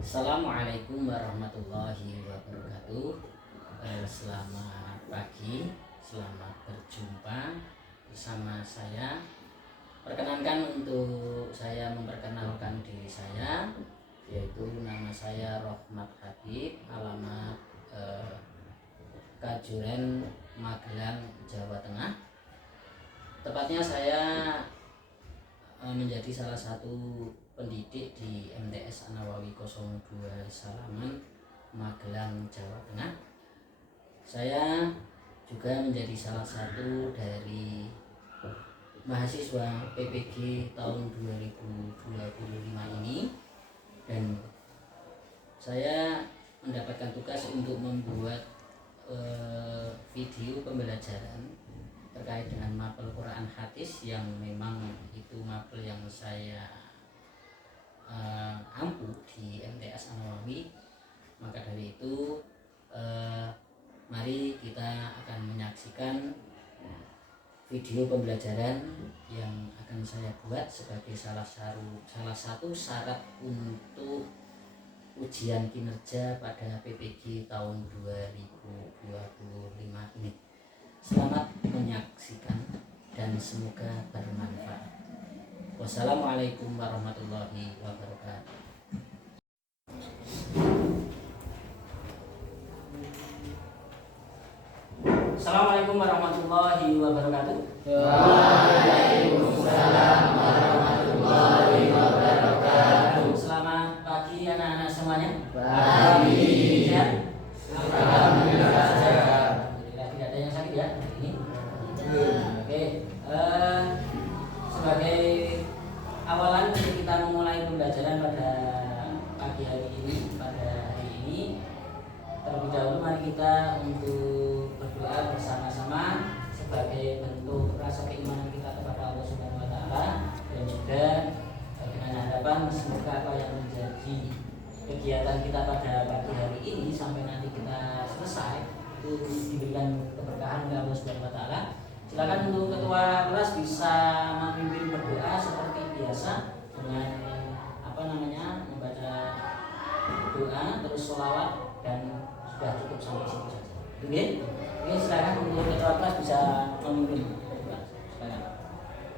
Assalamualaikum warahmatullahi wabarakatuh. Selamat pagi, selamat berjumpa bersama saya. Perkenankan untuk saya memperkenalkan diri saya, yaitu nama saya Rohmat Habib, alamat Kajuren, Magelang, Jawa Tengah. Tepatnya saya menjadi salah satu pendidik di MTS An-Nawawi 02 Salaman, Magelang, Jawa Tengah. Saya juga menjadi salah satu dari mahasiswa PPG tahun 2025 ini, dan saya mendapatkan tugas untuk membuat video pembelajaran terkait dengan mapel Quran Hadis, yang memang itu mapel yang saya ampuh di MTS An-Nawawi. Maka dari itu mari kita akan menyaksikan video pembelajaran yang akan saya buat sebagai salah satu syarat untuk ujian kinerja pada PPG tahun 2025 ini. Selamat menyaksikan dan semoga bermanfaat. Wassalamualaikum warahmatullahi wabarakatuh. Assalamualaikum warahmatullahi wabarakatuh. Waalaikumsalam warahmatullahi wabarakatuh. Selamat pagi anak-anak semuanya. Pagi. Sehat? Alhamdulillah sehat. Tidak ada yang sakit ya hari ini. Oke. Sebagai awalan kita memulai pembelajaran pada pagi hari ini, terlebih dahulu mari kita untuk berdoa bersama-sama sebagai bentuk rasa keimanan kita kepada Allah Subhanahu wa taala, dan juga dengan harapan semoga apa yang menjadi kegiatan kita pada pagi hari ini sampai nanti kita selesai itu diberikan keberkahan oleh Allah Subhanahu wa taala. Silakan untuk ketua kelas bisa memimpin berdoa seperti biasa dengan membaca doa terus sholawat, dan sudah cukup sampai situ saja. Oke, silakan untuk ketua kelas bisa memimpin berdoa. Silakan.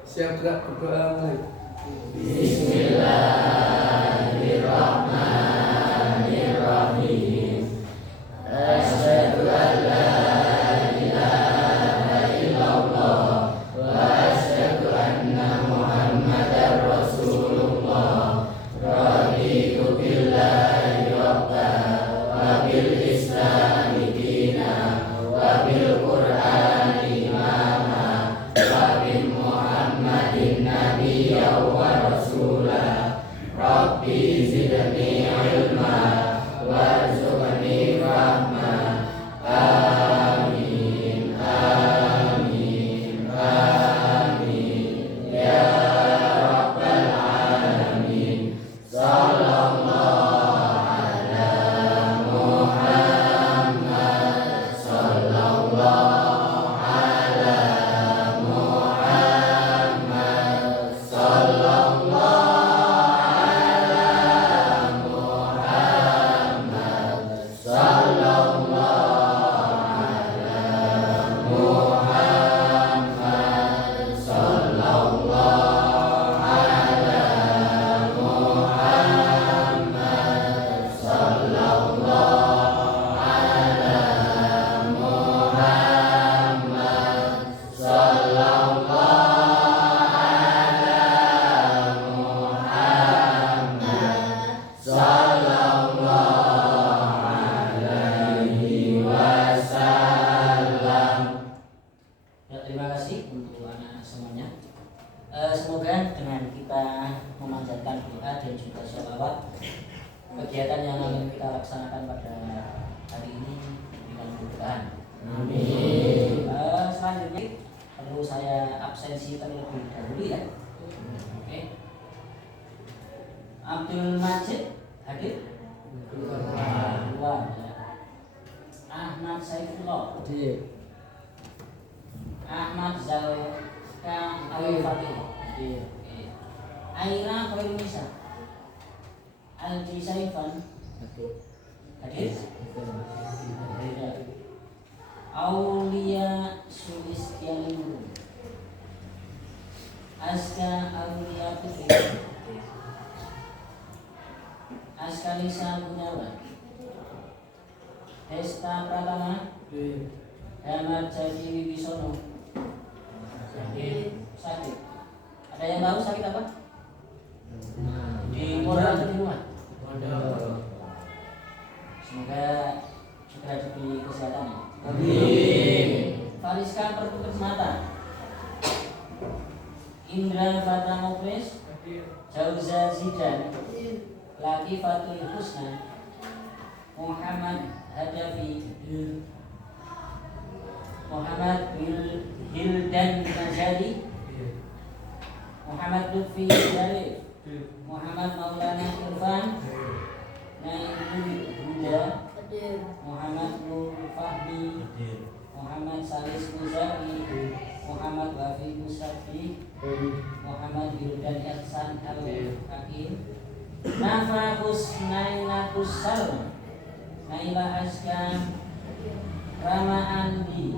Siap gerak berdoa. Bismillahirrahmanirrahim. Asyhadu an la ilaha illallah wa asyhadu anna Muhammadar Rasulullah. Raditu billahi rabban wa bil islami dinan wa bil qur'ani imama wa bi Muhammadin nabiyyan wa rasulah. Rabbi zidni ilma warzuqni rahmah. Amin amin amin ya rabbal alamin. Sallallahu ala Muhammad, sallallahu ala Muhammad, sallallahu ala Muhammad, sallallahu ala Muhammad, sallallahu ala Muhammad, sallallahu ala Muhammad, sallallahu ala Muhammad, sallallahu alaihi wasallam. Ya, terima kasih untuk anak-anak semuanya. Semoga dengan kita memanjatkan doa dan juga sholawat, kegiatan yang akan kita laksanakan pada hari ini diberikan keberkahan. Amin. Selanjutnya perlu saya absensi terlebih dahulu ya. Oke. Abdul Majid hadir? Dua. Ahmad Saifullah. Ahmad Zalka Al-Fatih. Aira Khairunisa. Aldi Saifan hadir? Aulia Sulistianingrum Aska Aulia Putri Askalisa Gunawan Desta Pratama Ahmad Jadi Wibisono sakit. Ada yang tahu sakit apa? Di pondok atau di rumah? Semoga segera diberi kesehatannya. Amin. Fariska Pertukes Mata Indra Fatamokles Jauza Zidan Laki Fatul Husna Muhammad Hadafi Muhammad Hildan Najari Muhammad Lutfi Syarif Muhammad Maulana Irfan Naibul Huda Muhammad Nur Fahmi Muhammad Salis Muzaki Muhammad Wafi Musafi Muhammad Hildan Ihsan Al-Hakim Nafa Husnainatus Salma Naila Aska Rama Andi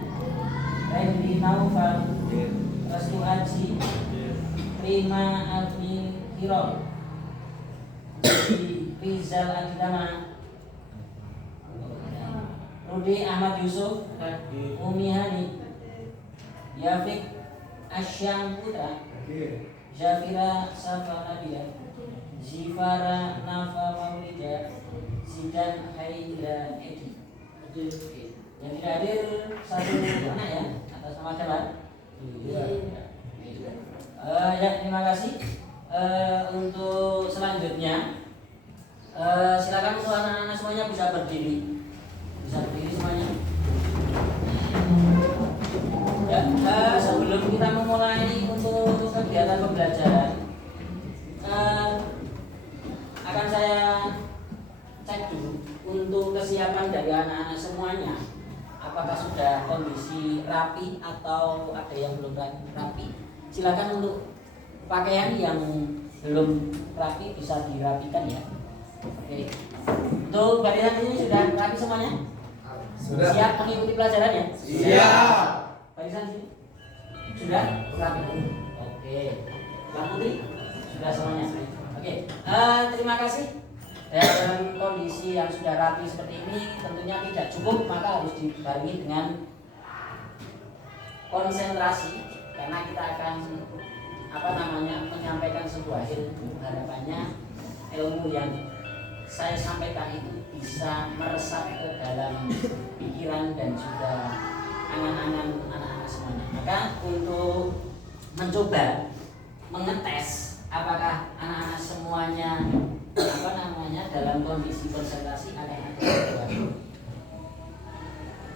Randy Naufal Restu Haji Prima Admin Hiro Rizal Aditama Rudi Ahmad Yusuf Umi Hani Yafik Asyam Putra Zafira Safa Nadia Zifara Nafa Maulida Zidan Haida Edi. Yang tidak hadir satu anak ya atas nama siapa? Ya terima kasih. Untuk selanjutnya silakan untuk anak-anak semuanya bisa berdiri semuanya. Ya, sebelum kita memulai untuk kegiatan pembelajaran akan saya cek dulu untuk kesiapan dari anak-anak semuanya. Apakah sudah kondisi rapi atau ada yang belum rapi? Silakan untuk pakaian yang belum rapi bisa dirapikan ya. Oke. Untuk barisan ini sudah rapi semuanya? Sudah. Siap mengikuti pelajarannya? Siap. Barisan sini sudah rapi. Oke. Mbak Putri sudah semuanya. Oke. Terima kasih. Dalam kondisi yang sudah rapi seperti ini tentunya tidak cukup, maka harus dibarengi dengan konsentrasi karena kita akan menyampaikan sebuah ilmu. Harapannya ilmu yang saya sampaikan itu bisa meresap ke dalam pikiran dan juga angan-angan anak-anak semuanya. Maka untuk mencoba mengetes apakah anak-anak semuanya dalam kondisi konsentrasi, akan ada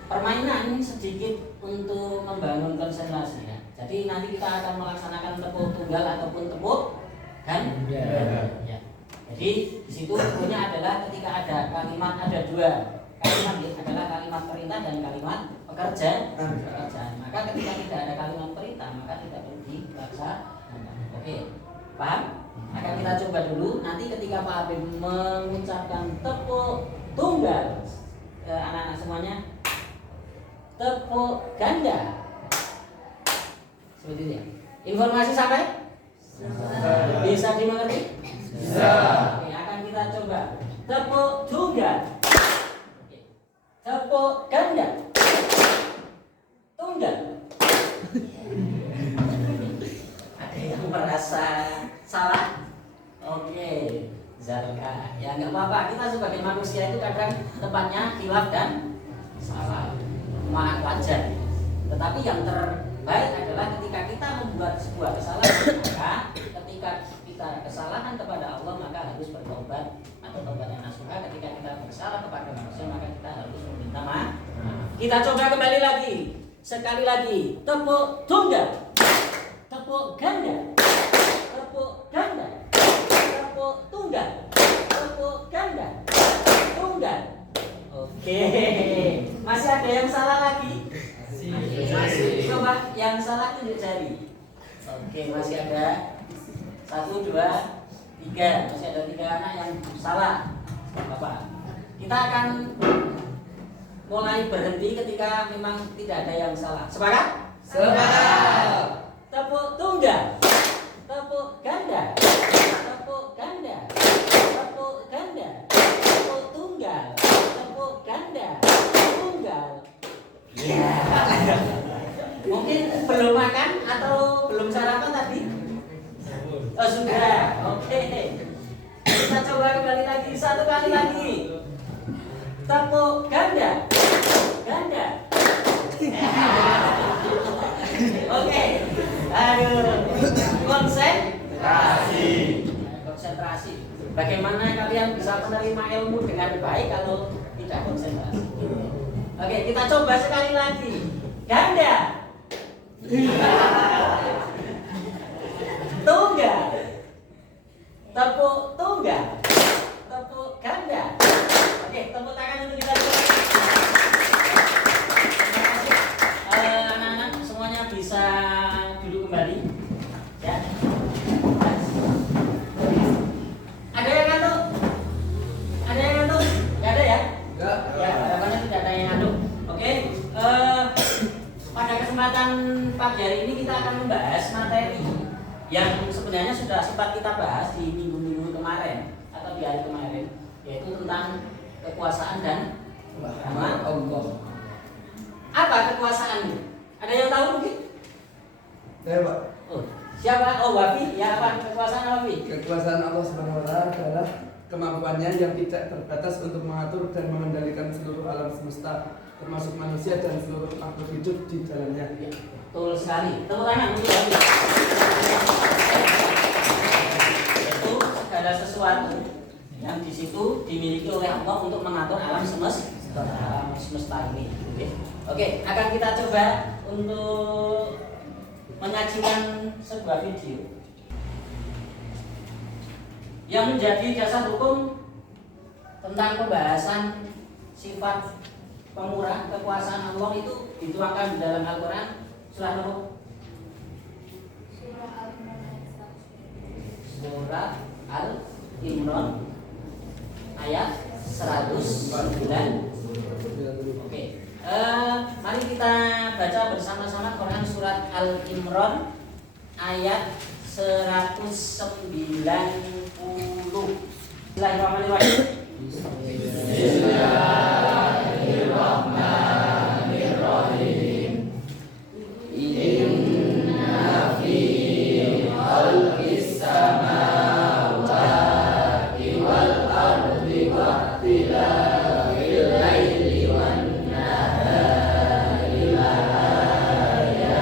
permainan sedikit untuk membangun konsentrasi ya. Jadi nanti kita akan melaksanakan tepuk tunggal ataupun tepuk ganda. Ya. Jadi di situ punya adalah ketika ada kalimat, ada dua kalimat ya, adalah kalimat perintah dan kalimat pekerjaan. Maka ketika tidak ada kalimat perintah maka tidak perlu dilaksanakan. Oke, paham? Akan kita coba dulu. Nanti ketika Pak Habib mengucapkan tepuk tunggal, anak-anak semuanya tepuk ganda. Seperti itu ya. Informasi sampai? Bisa dimengerti? Bisa. Oke, akan kita coba tepuk tunggal. Oke. Tepuk ganda. Tunggal. Ada yang merasa salah? Oke, Zarka. Ya nggak apa-apa. Kita sebagai manusia itu kadang tempatnya khilaf dan salah. Maaf wajar. Tetapi yang terbaik adalah ketika kita membuat sebuah kesalahan, maka ketika kita kesalahan kepada Allah maka harus bertobat atau tobat yang nasuha. Ketika kita bersalah kepada manusia maka kita harus meminta maaf. Kita coba kembali lagi. Sekali lagi. Tepuk tunggal. Tepuk ganda. Tepuk ganda. Tepuk tunggal. Tepuk ganda. Tunggal. Oke. Masih ada yang salah lagi? Masih. Coba yang salah tunjuk jari. Oke, masih ada. 1, 2, 3. Masih ada 3 anak yang salah. Bapak. Kita akan mulai berhenti ketika memang tidak ada yang salah. Sepakat? Sepakat. Tepuk tunggal. Tepuk ganda. Tepuk ganda. Tepuk ganda. Tepuk tunggal. Tepuk ganda. Tunggal. Ya. Mungkin belum makan atau belum sarapan tadi? Oh sudah. Oke. Kita coba kembali lagi, 1 kali lagi. Tepuk ganda. Ganda. Oke. Aduh. Konsentrasi. Bagaimana kalian bisa menerima ilmu dengan baik kalau tidak konsentrasi? Oke, kita coba sekali lagi. Ganda. Tunggal. Tepuk tunggal. Tepuk ganda. Oke, tepuk tangan untuk kita semua. Terima kasih. Anak-anak semuanya bisa duduk kembali. Ya. Ada yang ngantuk? Ada yang ngantuk? Nggak ada ya? Enggak. Ya, harapannya tidak ada yang ngantuk. Oke. Pada kesempatan pagi hari ini kita akan membahas materi yang sebenarnya sudah sempat kita bahas di minggu-minggu kemarin atau di hari kemarin, yaitu tentang kekuasaan dan rahmat Allah. Apa kekuasaan itu? Ada yang tahu mungkin? Saya Pak. Oh, siapa? Oh, Wafi. Ya, apa kekuasaan Wafi? Kekuasaan Allah Subhanahu wa taala adalah kemampuannya yang tidak terbatas untuk mengatur dan mengendalikan seluruh alam semesta, termasuk manusia dan seluruh makhluk hidup di dalamnya. Ya, betul sekali. Tepuk tangan untuk Wafi. Itu segala sesuatu yang di situ dimiliki oleh Allah untuk mengatur alam semesta ini. Oke, akan kita coba untuk menyajikan sebuah video yang menjadi dasar hukum tentang pembahasan sifat pemurah kekuasaan Allah itu dituangkan di dalam Al-Quran surah apa? Surah Al-Imran ayat 109. Oke. Mari kita baca bersama-sama Quran surat Al-Imran ayat 190. Bismillahirrahmanirrahim. Bismillahirrahmanirrahim. Inna fi khalqis samawati wal ardi wa ikhtilafil laili wan nahari laayatin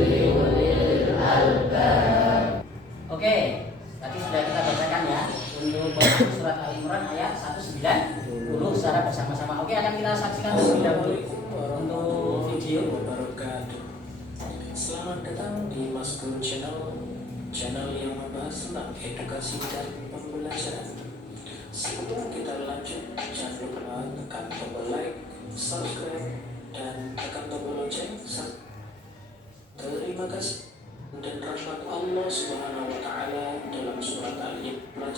liulil albab. Oke, tadi sudah kita bacakan ya untuk Quran surat Al-Imran ayat 190 secara bersama-sama. Oke, akan kita saksikan terlebih dahulu untuk video. Selamat datang di Maskur channel yang membahas tentang edukasi dan pembelajaran. Sebelum kita lanjut, jangan lupa tekan tombol like, subscribe, dan tekan tombol lonceng. Terima kasih. Dan rahmat Allah Subhanahu wa taala dalam surat Al-Imran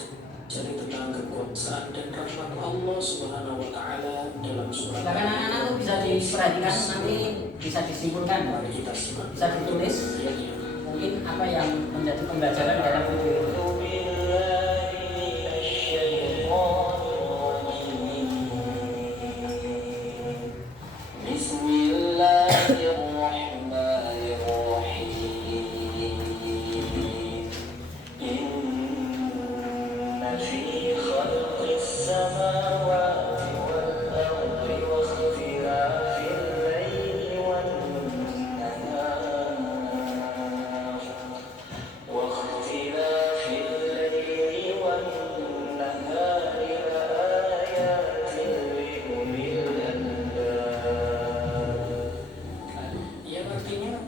jadi tentang kekuasaan dan rahmat Allah Subhanahu wa taala dalam surat Silakan anak-anak tuh bisa diperhatikan, nanti bisa disimpulkan, Mari kita simak. bisa ditulis mungkin apa yang menjadi pembelajaran dalam video itu. Bismillahirrahmanirrahim. Inna fi khalqis samawati wal ardi wa ikhtilafil laili wan nahar واختلاف الليل والنهار لآيات لأولي الألباب. Yang artinya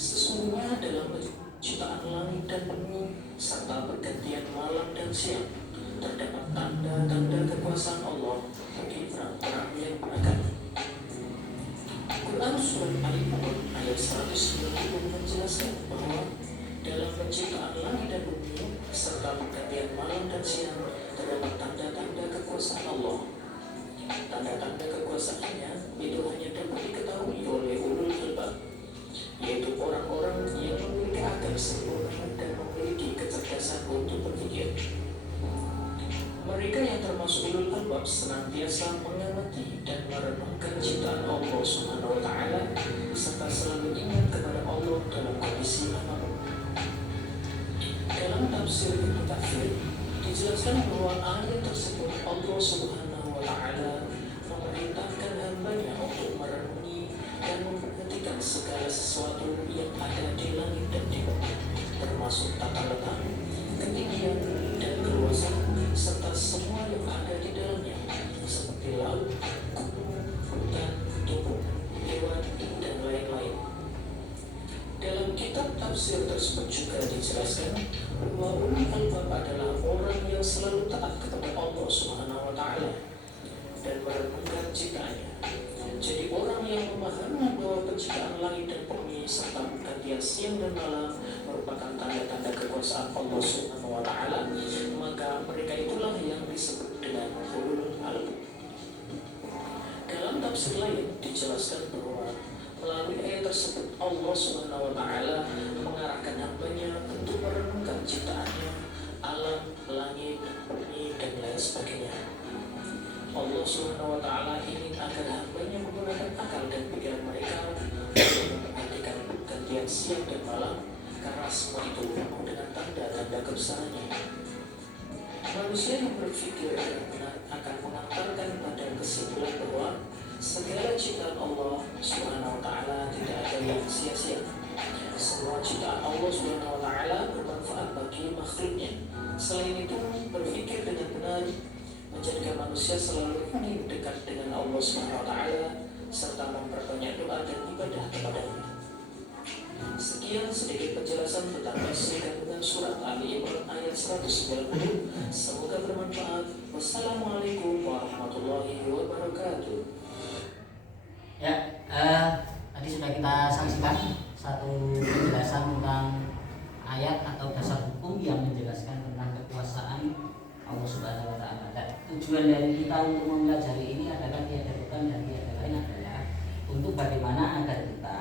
sesungguhnya dalam penciptaan langit dan bumi serta pergantian malam dan siang terdapat tanda-tanda kekuasaan Allah bagi orang-orang yang beragama. Quran surat Al-Imran ayat 190 menjelaskan bahwa dalam penciptaan langit dan bumi serta pergantian malam dan siang terdapat tanda-tanda kekuasaan Allah. Tanda-tanda kekuasaannya itu hanya dapat diketahui oleh ulul albab, yaitu orang-orang yang memiliki akal sempurna dan memiliki kecerdasan untuk berpikir. Mereka yang termasuk ulul albab senantiasa mengamati dan merenungkan ciptaan Allah Subhanahu wa Ta'ala serta selalu ingat kepada Allah dalam kondisi apapun. Dalam tafsir Ibnu Katsir dijelaskan bahwa ayat tersebut Allah Subhanahu wa Ta'ala memerintahkan hambanya untuk merenungi dan memperhatikan segala sesuatu yang ada di langit dan di bumi, termasuk tata letak, ketinggian dan keluasan, serta semua yang ada di dalamnya, seperti laut, gunung, hutan, tumbuhan, hewan, dan lain-lain. Dalam kitab tafsir tersebut juga dijelaskan bahwa ulul albab adalah orang yang selalu taat kepada Allah Subhanahu wa Ta'ala dan merenungkan ciptaannya. Jadi orang yang memahami bahwa penciptaan langit dan bumi serta pergantian siang dan malam merupakan tanda-tanda kekuasaan Allah Subhanahu wa Ta'ala, maka mereka itulah yang disebut dengan ulul albab. Dalam tafsir lain dijelaskan bahwa melalui ayat tersebut Allah Subhanahu wa Ta'ala mengarahkan hambanya untuk merenungkan ciptaannya, alam, langit, bumi, dan lain sebagainya. Allah Subhanahu wa Ta'ala ingin agar hambanya menggunakan akal dan pikiran mereka untuk memperhatikan pergantian siang dan malam, karena semua itu penuh dengan tanda-tanda kebesarannya. Manusia yang berpikir dengan benar akan mengantarkan pada kesimpulan bahwa segala ciptaan Allah Subhanahu wa Ta'ala tidak ada yang sia-sia. Semua ciptaan Allah Subhanahu wa Ta'ala bermanfaat bagi makhluknya. Selain itu, berpikir dengan benar menjadikan manusia selalu ingin dekat dengan Allah Subhanahu wa Ta'ala serta memperbanyak doa dan ibadah kepadanya. Sekian sedikit penjelasan tentang isi kandungan surat Ali Imran ayat 190. Semoga bermanfaat. Wassalamualaikum warahmatullahi wabarakatuh. Ya, tadi sudah kita saksikan satu penjelasan tentang ayat atau dasar hukum yang menjelaskan tentang kekuasaan Allah Subhanahu wa Ta'ala. Dan tujuan dari kita untuk mempelajari ini adalah tiada bukan dan tiada lain adalah untuk bagaimana agar kita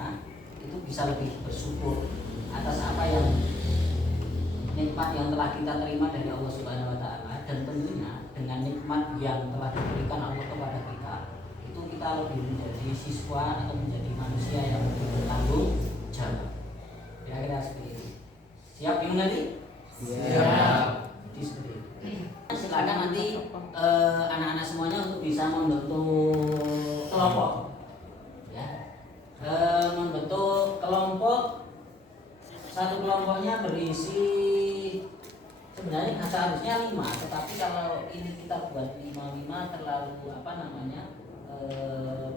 itu bisa lebih bersyukur atas apa yang nikmat yang telah kita terima dari Allah Subhanahu wa Ta'ala, dan tentunya dengan nikmat yang telah diberikan Allah kepada kita itu kita lebih menjadi siswa atau menjadi manusia yang bertanggung jawab. Kira-kira seperti itu. Siap dimengerti? Siap. Jadi seperti itu. Silakan nanti anak-anak semuanya untuk bisa membentuk kelompok, ya. Membentuk kelompok. Satu kelompoknya berisi sebenarnya seharusnya 5, tetapi kalau ini kita buat 5 terlalu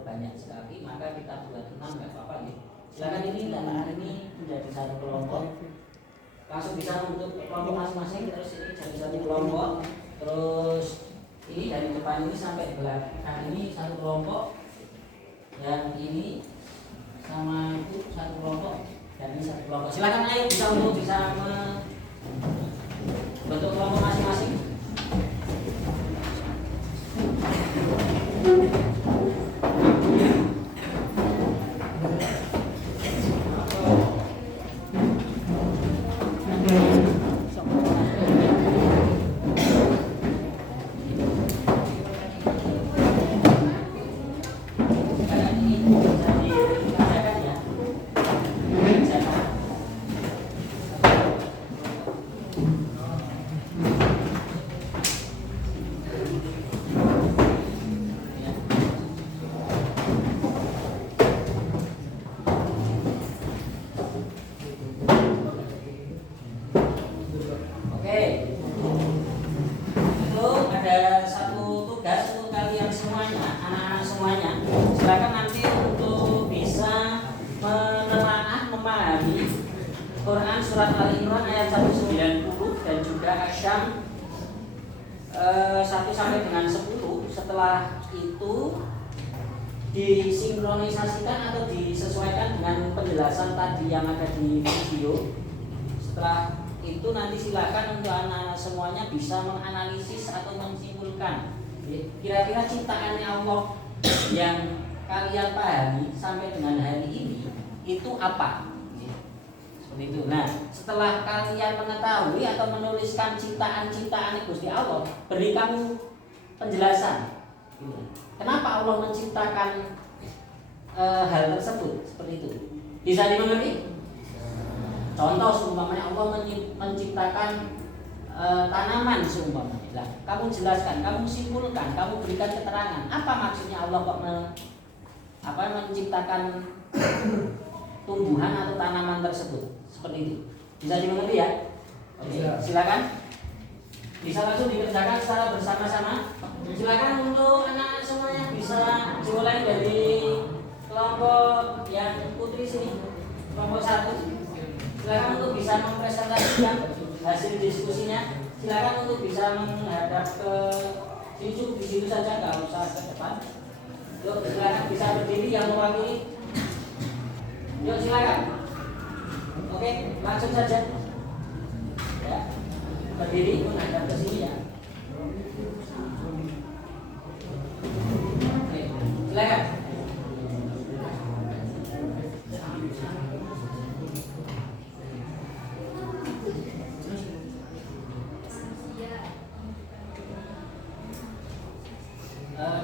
banyak sekali, maka kita buat 6 nggak apa-apa gitu. Silakan ini dan hari ini menjadi satu kelompok. Langsung bisa untuk kelompok masing-masing, terus ini jadi satu kelompok, terus ini dari depan ini sampai belakang ini satu kelompok, yang ini sama itu satu kelompok, dan ini satu kelompok. Silakan ayo bisa untuk bisa membentuk kelompok masing-masing. Quran surat Al-Imran ayat 190 dan juga Asyam 1 sampai dengan 10. Setelah itu disinkronisasikan atau disesuaikan dengan penjelasan tadi yang ada di video. Setelah itu nanti silakan untuk anak-anak semuanya bisa menganalisis atau menyimpulkan kira-kira ciptaannya Allah yang kalian pahami sampai dengan hari ini itu apa. Seperti itu. Nah, setelah kalian mengetahui atau menuliskan ciptaan-ciptaan Gusti Allah, beri kamu penjelasan. Kenapa Allah menciptakan hal tersebut seperti itu? Bisa dimengerti? Contoh seumpamanya Allah menciptakan tanaman seumpamanya. Nah, kamu jelaskan, kamu simpulkan, kamu berikan keterangan. Apa maksudnya Allah kok menciptakan tumbuhan atau tanaman tersebut? Seperti itu. Bisa dimengerti ya? Oke, silakan. Bisa langsung dikerjakan secara bersama-sama. Silakan untuk anak semuanya bisa dimulai dari kelompok yang putri sini, kelompok 1. Silakan untuk bisa mempresentasikan hasil diskusinya. Silakan untuk bisa menghadap ke di situ saja, nggak usah ke depan. Yuk, silakan bisa berdiri yang mewakili. Yuk, silakan. Oke, langsung saja. Ya, berdiri menghadap ke sini ya. Oke, silakan.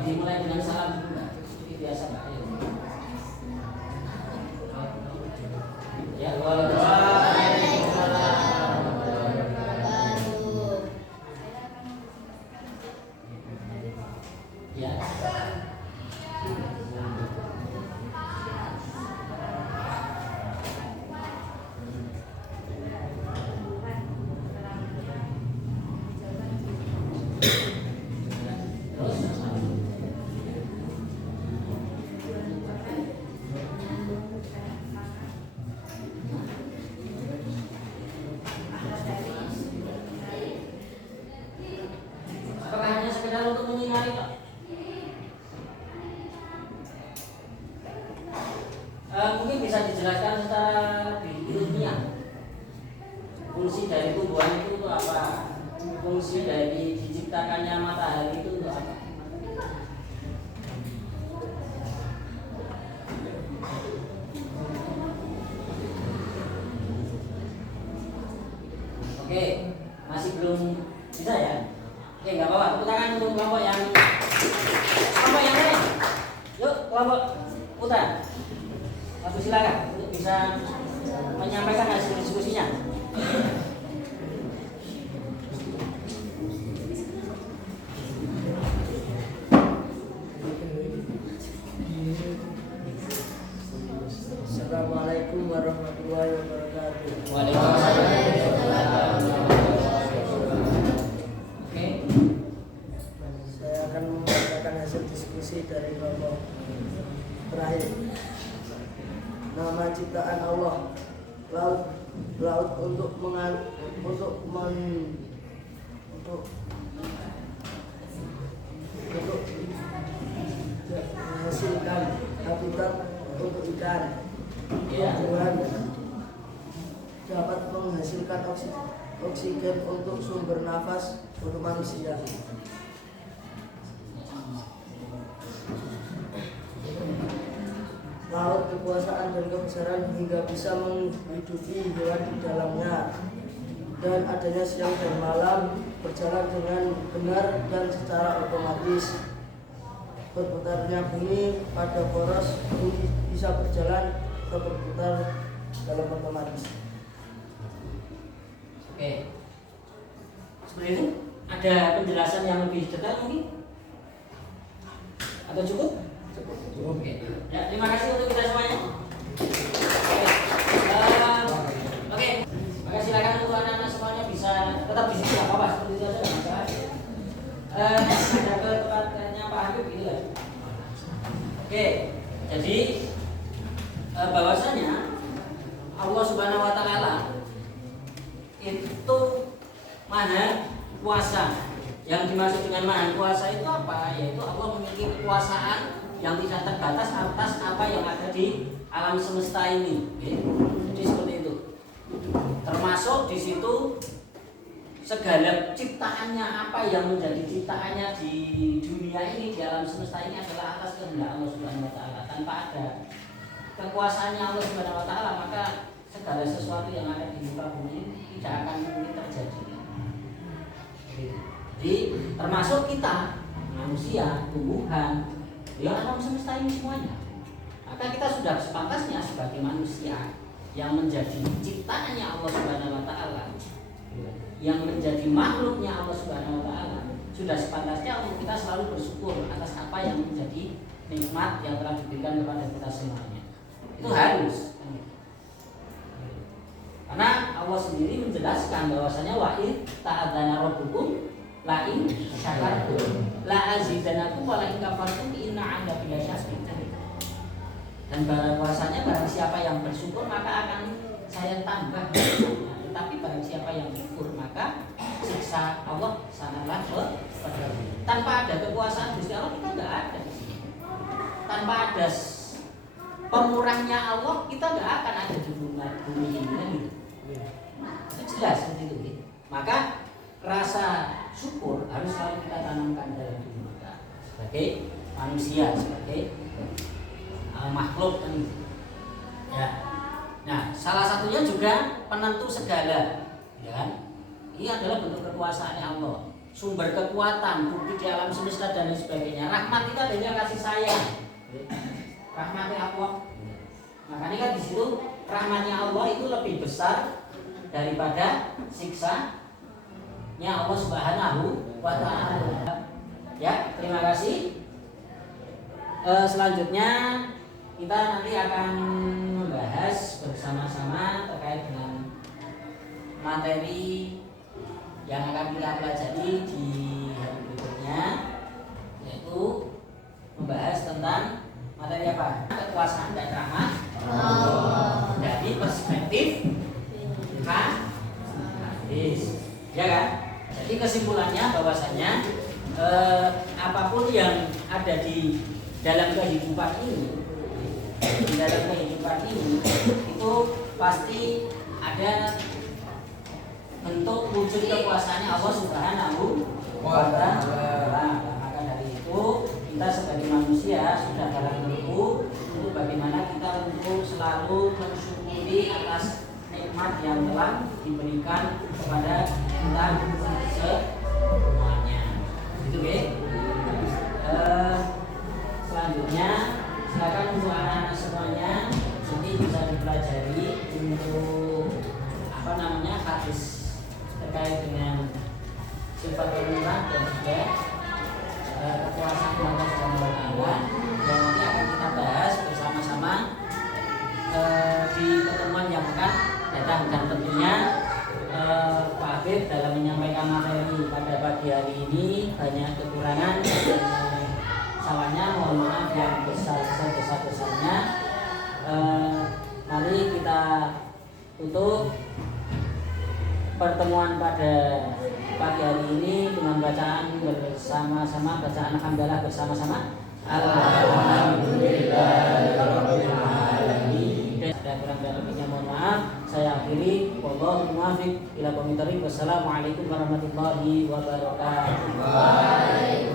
Dimulai dengan salam dulu, Mbak. Seperti biasa, Mbak. Ayo. Ya, ya. Apakah hanya sekedar untuk mengingari, Pak? Mungkin bisa dijelaskan secara lebih ilmiah. Fungsi dari tumbuhan itu untuk apa? Fungsi dari diciptakannya matahari itu untuk apa? Oke, masih belum bisa ya? Oke, nggak apa-apa. Tepuk tangan untuk kelompok yang lain. Yuk, kelompok putra. Lalu silakan untuk bisa menyampaikan hasil diskusinya. Assalamualaikum warahmatullahi wabarakatuh. Waalaikumsalam. Oke, Saya akan membacakan hasil diskusi dari kelompok terakhir. Nama ciptaan Allah, laut untuk menghasilkan habitat untuk ikan. ya. Tuhan dapat menghasilkan oksigen untuk sumber nafas untuk manusia. Laut kekuasaan dan kebesaran hingga bisa menghidupi hewan di dalamnya, dan adanya siang dan malam berjalan dengan benar dan secara otomatis. Berputarnya bumi pada poros bumi bisa berjalan atau berputar dalam otomatis. Oke, seperti itu. Ada penjelasan yang lebih detail mungkin? Atau cukup? Cukup. Oke. Ya, terima kasih untuk kita semuanya. Oke. Maka silakan untuk anak-anak semuanya bisa tetap di sini, nggak apa-apa, seperti itu aja nggak masalah. Ada ke tempatnya Pak Habib gitu ya. Oke, jadi bahwasanya Allah Subhanahu Wa Taala itu maha kuasa. Yang dimaksud dengan maha kuasa itu apa? Yaitu Allah memiliki kekuasaan yang tidak terbatas atas apa yang ada di alam semesta ini. Oke. Jadi seperti itu. Termasuk di situ segala ciptaannya, apa yang menjadi ciptaannya di dunia ini, di alam semesta ini adalah atas kehendak Allah Subhanahu wa taala. Tanpa ada kekuasaannya Allah Subhanahu wa taala, maka segala sesuatu yang ada di muka bumi ini tidak akan mungkin terjadi. Jadi termasuk kita manusia, tumbuhan, yang alam semesta ini semuanya. Maka kita sudah sepantasnya sebagai manusia yang menjadi ciptaannya Allah Subhanahu wa taala, yang menjadi makhluknya Allah Subhanahu wa taala, sudah sepantasnya untuk kita selalu bersyukur atas apa yang menjadi nikmat yang telah diberikan kepada kita semuanya. Itu harus. Karena Allah sendiri menjelaskan bahwasanya wa in ta'adzana rabbukum la in syakartum la azidanakum wa la in kafartum inna 'adzabi lasyadid. Dan bahwasanya barang siapa yang bersyukur maka akan saya tambah. Tetapi barang siapa yang kufur maka siksa Allah sangatlah berat. Tanpa ada kekuasaan Gusti Allah kita enggak ada. Tanpa ada pemurahnya Allah kita enggak akan ada di bumi ini. Itu jelas seperti itu. Maka rasa syukur harus selalu kita tanamkan dalam diri kita sebagai manusia, sebagai makhluk kan. Ya. Nah, salah satunya juga penentu segala, ya kan? Ini adalah bentuk kekuasaan Allah, sumber kekuatan, bukti di alam semesta dan lain sebagainya. Rahmat itu adanya kasih sayang, rahmatnya Allah. Makanya kan di situ rahmatnya Allah itu lebih besar daripada siksanya Allah Subhanahu wa taala. Ya, terima kasih. Selanjutnya kita nanti akan membahas bersama-sama terkait dengan materi yang akan kita pelajari di hari berikutnya, yaitu membahas tentang materi apa? Kekuasaan dan rahmat Allah dari perspektif hadis, ya kan? Jadi kesimpulannya bahwasanya apapun yang ada di dalam kehidupan ini, itu pasti ada bentuk wujud kekuasaannya Allah Subhanahu wa taala. Maka dari itu kita sebagai manusia sudah dalam bentuk untuk bagaimana kita untuk selalu mensyukuri atas nikmat yang telah diberikan kepada kita semuanya. Gitu ya. Selanjutnya silakan untuk anak-anak semuanya ini bisa dipelajari untuk hadis terkait dengan sifat murah dan juga kekuasaan Allah Subhanahu wa taala yang nanti akan kita bahas bersama-sama di pertemuan yang akan datang, dan tentunya Pak Habib dalam menyampaikan materi pada pagi hari ini banyak kekurangan dan salahnya, mohon maaf yang besar-besarnya. Mari kita tutup pertemuan pada pagi hari ini dengan bacaan bersama-sama, bacaan hamdalah bersama-sama. Alhamdulillahirabbil alamin. Ada kurang dan lebihnya mohon maaf. Saya akhiri, wallahu muwaffiq ila aqwamit thoriq. Wassalamualaikum warahmatullahi wabarakatuh.